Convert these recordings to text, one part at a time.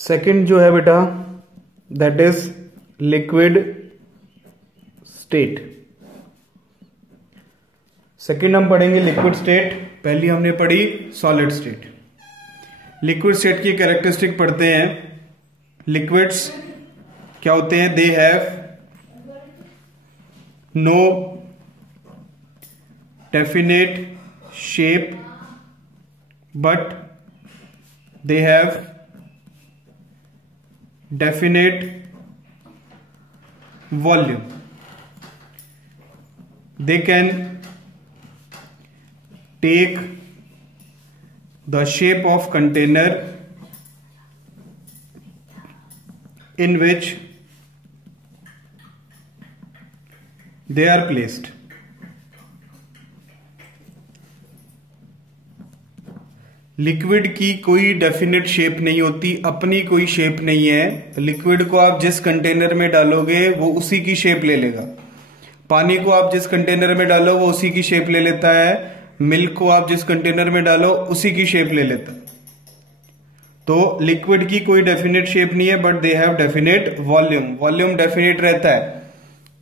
Second जो है बेटा that is liquid state. Second हम पढ़ेंगे लिक्विड स्टेट, पहली हमने पढ़ी सॉलिड स्टेट। लिक्विड स्टेट की कैरेक्टरिस्टिक पढ़ते हैं। लिक्विड्स क्या होते हैं? They have no definite shape but they have definite volume. They can take the shape of container in which they are placed। Liquid की कोई डेफिनेट शेप नहीं होती, अपनी कोई शेप नहीं है। लिक्विड को आप जिस कंटेनर में डालोगे वो उसी की शेप ले लेगा। पानी को आप जिस कंटेनर में डालो वो उसी की शेप ले लेता है। मिल्क को आप जिस कंटेनर में डालो उसी की शेप ले लेता। तो लिक्विड की कोई डेफिनेट शेप नहीं है but they have definite volume. Volume definite रहता है।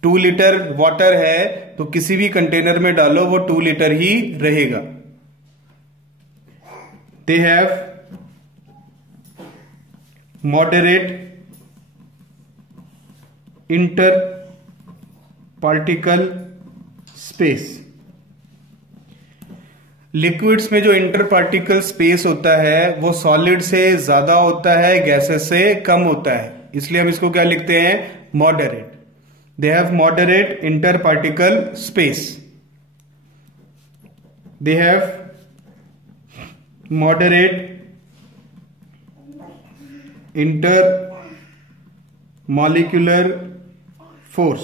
2 लीटर वाटर है तो किसी भी कंटेनर में डालो वो 2 लीटर ही रहेगा। They have moderate inter particle space. Liquids में जो इंटर पार्टिकल स्पेस होता है वो सॉलिड से ज्यादा होता है, गैसेस से कम होता है, इसलिए हम इसको क्या लिखते हैं? Moderate. They have moderate inter particle space. They have moderate inter molecular force.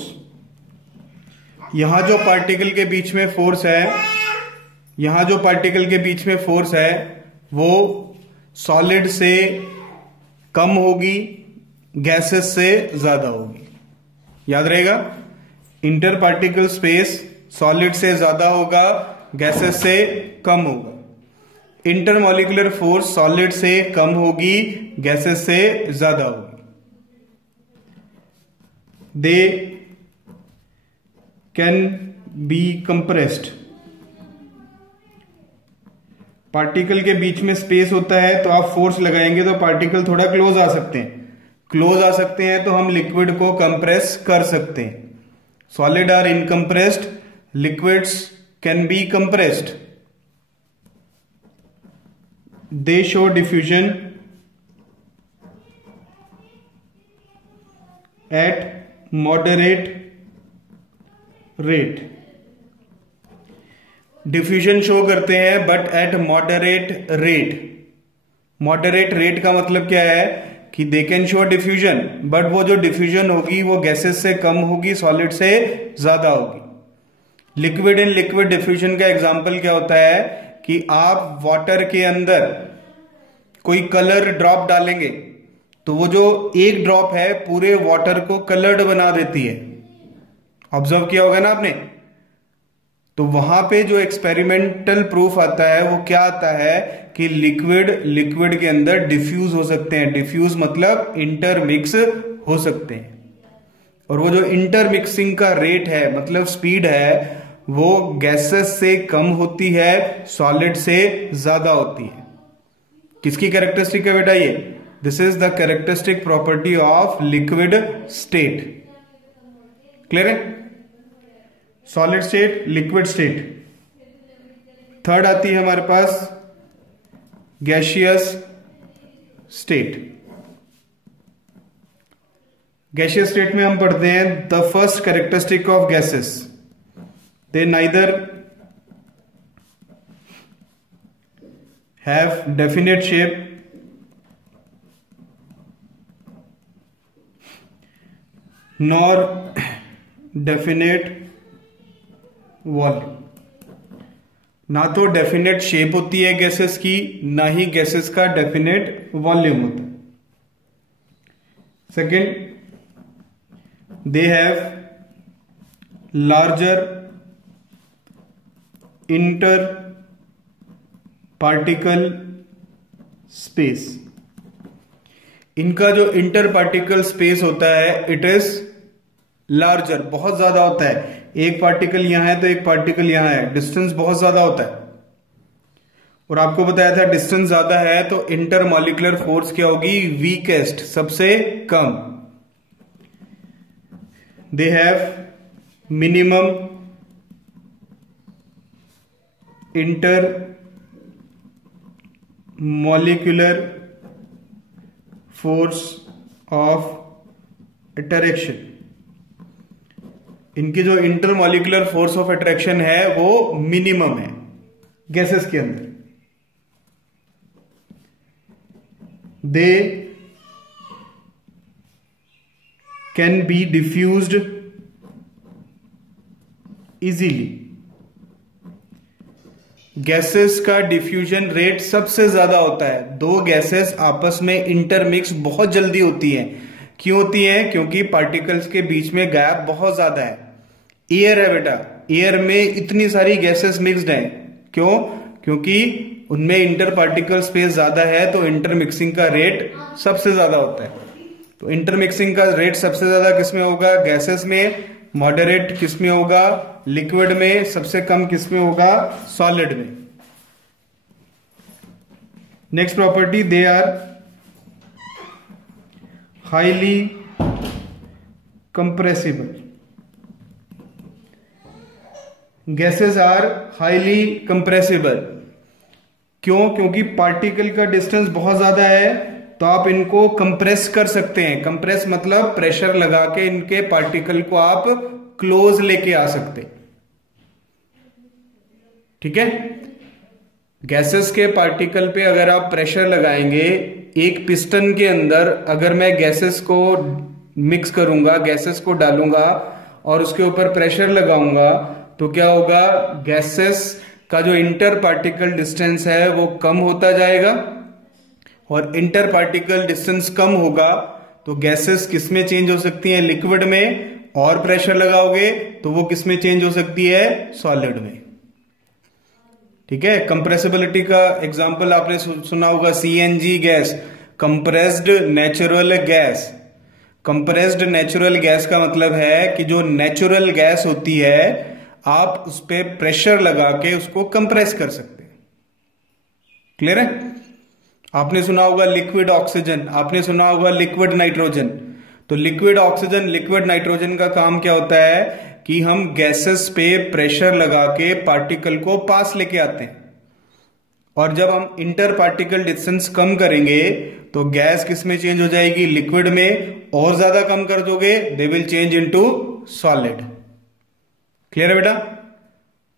यहां जो पार्टिकल के बीच में फोर्स है, यहां जो पार्टिकल के बीच में फोर्स है वो सॉलिड से कम होगी, गैसेस से ज्यादा होगी। याद रहेगा, इंटर पार्टिकल स्पेस सॉलिड से ज्यादा होगा, गैसेस से कम होगा। इंटर मॉलिक्यूलर फोर्स सॉलिड से कम होगी, गैसेस से ज्यादा होगी। They can be compressed. Particle के बीच में स्पेस होता है तो आप फोर्स लगाएंगे तो पार्टिकल थोड़ा क्लोज आ सकते हैं। क्लोज आ सकते हैं तो हम लिक्विड को कंप्रेस कर सकते हैं। Solid are incompressed, liquids can be compressed. They show diffusion at moderate rate. Diffusion शो करते हैं but at moderate rate. Moderate rate का मतलब क्या है कि they can show diffusion but वो जो डिफ्यूजन होगी वो गैसेस से कम होगी, सॉलिड से ज्यादा होगी। लिक्विड इन लिक्विड डिफ्यूजन का एग्जांपल क्या होता है कि आप वाटर के अंदर कोई कलर ड्रॉप डालेंगे तो वो जो एक ड्रॉप है पूरे वाटर को कलर्ड बना देती है। ऑब्जर्व किया होगा ना आपने। तो वहां पे जो एक्सपेरिमेंटल प्रूफ आता है वो क्या आता है कि लिक्विड के अंदर डिफ्यूज हो सकते हैं। डिफ्यूज मतलब इंटरमिक्स हो सकते हैं। और वो जो इंटरमिक्सिंग का रेट है मतलब स्पीड है वो गैसेस से कम होती है, सॉलिड से ज्यादा होती है। किसकी कैरेक्टरिस्टिक है बेटा ये? This is the characteristic property of liquid state. Clear है? Solid state, liquid state. Third आती है हमारे पास गैसियस स्टेट। गैसियस स्टेट में हम पढ़ते हैं the first characteristic of gases, they neither have definite shape nor definite volume. ना तो डेफिनेट शेप होती है गैसेस की, ना ही गैसेस का डेफिनेट वॉल्यूम होता है। Second, they have larger inter particle space. इनका जो इंटर पार्टिकल स्पेस होता है इट इज लार्जर, बहुत ज्यादा होता है। एक पार्टिकल यहां है तो एक पार्टिकल यहां है, डिस्टेंस बहुत ज्यादा होता है। और आपको बताया था डिस्टेंस ज्यादा है तो इंटरमॉलिक्यूलर फोर्स क्या होगी, वीकेस्ट, सबसे कम। They have minimum inter molecular force of attraction. इनकी जो इंटरमॉलिक्यूलर फोर्स ऑफ अट्रैक्शन है वो मिनिमम है गैसेस के अंदर। They can be diffused easily. Gases का डिफ्यूजन रेट सबसे ज्यादा होता है। दो गैसेस आपस में इंटरमिक्स बहुत जल्दी होती हैं। क्यों होती हैं? क्योंकि पार्टिकल्स के बीच में गैप बहुत ज्यादा है। एयर है बेटा, एयर में इतनी सारी गैसेस मिक्स्ड हैं। क्यों? क्योंकि उनमें इंटर पार्टिकल स्पेस ज्यादा है तो इंटरमिक्सिंग का रेट सबसे ज्यादा होता है। तो इंटरमिक्सिंग का रेट सबसे ज्यादा किसमें होगा? गैसेस में। मॉडरेट किसमें होगा? लिक्विड में। सबसे कम किसमें होगा? सॉलिड में। Next property, they are highly compressible. Gases are highly compressible. क्यों? क्योंकि पार्टिकल का डिस्टेंस बहुत ज्यादा है तो आप इनको कंप्रेस कर सकते हैं। कंप्रेस मतलब प्रेशर लगा के इनके पार्टिकल को आप क्लोज लेके आ सकते। ठीक है? गैसेस के पार्टिकल पे अगर आप प्रेशर लगाएंगे, एक पिस्टन के अंदर अगर मैं गैसेस को मिक्स करूंगा, गैसेस को डालूंगा और उसके ऊपर प्रेशर लगाऊंगा तो क्या होगा? गैसेस का जो इंटर पार्टिकल डिस्टेंस है वो कम होता जाएगा और इंटर पार्टिकल डिस्टेंस कम होगा तो गैसेस किस में चेंज हो सकती हैं? लिक्विड में। और प्रेशर लगाओगे तो वो किस में चेंज हो सकती है? सॉलिड में। ठीक है? कंप्रेसिबिलिटी का एग्जांपल आपने सुना होगा, CNG gas, compressed natural gas. Compressed natural gas का मतलब है कि जो नेचुरल गैस होती है आप उस पर प्रेशर लगा के उसको कंप्रेस कर सकते हैं। क्लियर है? आपने सुना होगा लिक्विड ऑक्सीजन, आपने सुना होगा लिक्विड नाइट्रोजन। तो लिक्विड ऑक्सीजन, लिक्विड नाइट्रोजन का काम क्या होता है कि हम गैसेस पे प्रेशर लगा के पार्टिकल को पास लेके आते हैं और जब हम इंटर पार्टिकल डिस्टेंस कम करेंगे तो गैस किस में चेंज हो जाएगी? लिक्विड में। और ज्यादा कम कर दोगे they will change into solid. Clear है बेटा?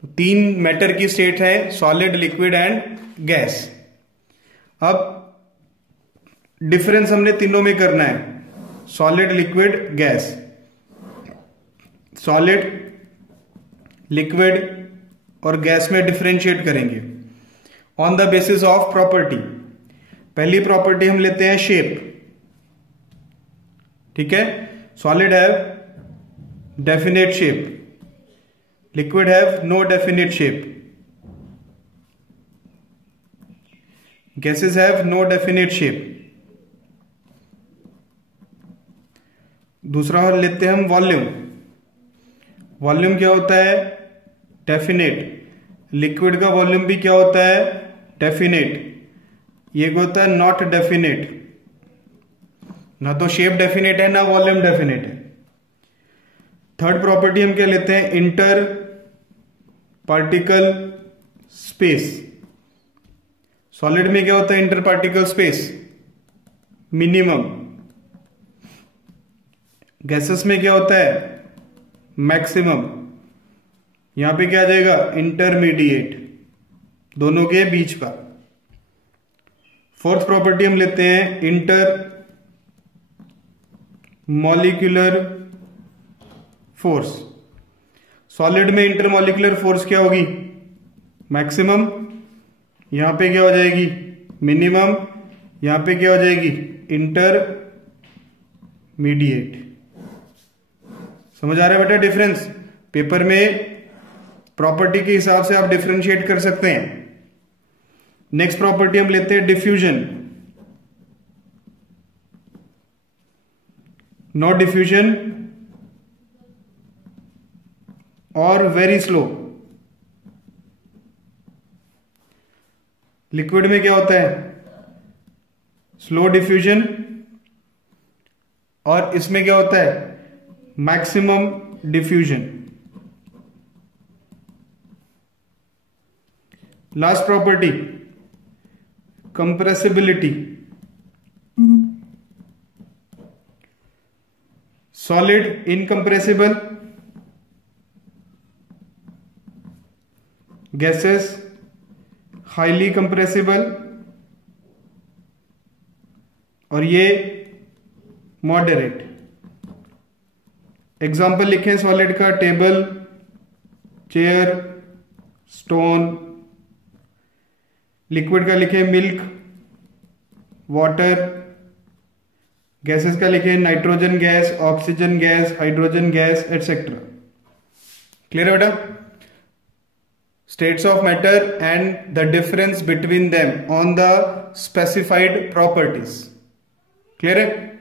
तो तीन मैटर की स्टेट है, सॉलिड, लिक्विड एंड गैस। अब डिफरेंस हमने तीनों में करना है, solid, liquid, gas. Solid, liquid और गैस में डिफरेंशिएट करेंगे on the basis of property. पहली प्रॉपर्टी हम लेते हैं शेप। ठीक है? Solid have definite shape, liquid have no definite shape, gases have no definite shape. दूसरा और लेते हैं हम वॉल्यूम। वॉल्यूम क्या होता है? डेफिनेट। लिक्विड का वॉल्यूम भी क्या होता है? डेफिनेट। ये क्या होता है? Not definite. ना तो शेप डेफिनेट है ना वॉल्यूम डेफिनेट है। थर्ड प्रॉपर्टी हम क्या लेते हैं? Inter particle space. सॉलिड में क्या होता है? Inter particle space minimum. Gases में क्या होता है? मैक्सिमम। यहां पे क्या आ जाएगा? इंटरमीडिएट, दोनों के बीच का। फोर्थ प्रॉपर्टी हम लेते हैं इंटर मॉलिक्यूलर फोर्स। सॉलिड में इंटर मॉलिक्यूलर फोर्स क्या होगी? मैक्सिमम। यहां पे क्या हो जाएगी? मिनिमम। यहां पे क्या हो जाएगी? इंटरमीडिएट। समझ आ रहा है बेटा डिफरेंस? पेपर में प्रॉपर्टी के हिसाब से आप डिफरेंशिएट कर सकते हैं। नेक्स्ट प्रॉपर्टी हम लेते हैं डिफ्यूजन। नो डिफ्यूजन और वेरी स्लो। लिक्विड में क्या होता है, स्लो डिफ्यूजन, और इसमें क्या होता है, maximum diffusion. Last property, compressibility. Solid incompressible, gases highly compressible, और ये मॉडरेट। एग्जाम्पल लिखें सॉलिड का, टेबल, चेयर, स्टोन। लिक्विड का लिखें मिल्क, वाटर। गैसेस का लिखें nitrogen gas, oxygen gas, hydrogen gas, etcetera. Clear है बेटा? States of matter and the difference between them on the specified properties. Clear है?